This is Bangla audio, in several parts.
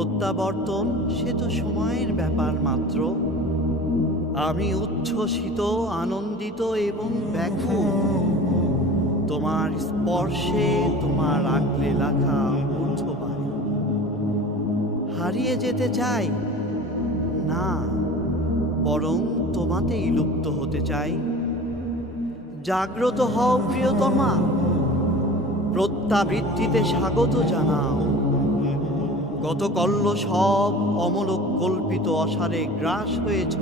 প্রত্যাবর্তন সে তো সময়ের ব্যাপার মাত্র। আমি উচ্ছ্বসিত, আনন্দিত এবং ব্যাকুল তোমার স্পর্শে, তোমার আগলে রাখা ঊর্ধ্ববাণী। হারিয়ে যেতে চাই না, বরং তোমাতেই লুপ্ত হতে চাই। জাগ্রত হও প্রিয়তমা, প্রত্যাবৃত্তিতে স্বাগত জানাও। গতকল্য সব অমলক কল্পিত অসারে গ্রাস হয়েছ।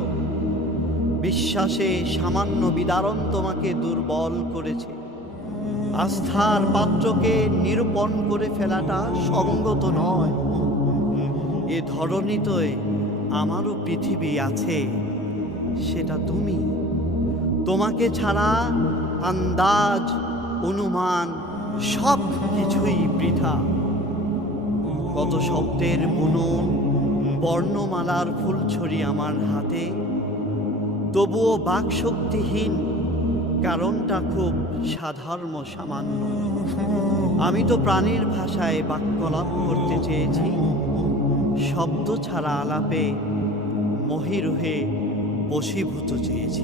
বিশ্বাসে সামান্য বিদারণ তোমাকে দুর্বল করেছে। আস্থার পাত্রকে নিরূপণ করে ফেলাটা সঙ্গত নয়। এ ধরণীতে আমারও পৃথিবী আছে, সেটা তুমি। তোমাকে ছাড়া আন্দাজ, অনুমান সব কিছুই বৃথা। কত শব্দের বুনন, বর্ণমালার ফুলছড়ি আমার হাতে, তবুও বাকশক্তিহীন। কারণটা খুব সাধারণ, সামান্য। আমি তো প্রাণীর ভাষায় বাক্যলাপ করতে চেয়েছি, শব্দ ছাড়া আলাপে মহিরুহে বশীভূত চেয়েছি।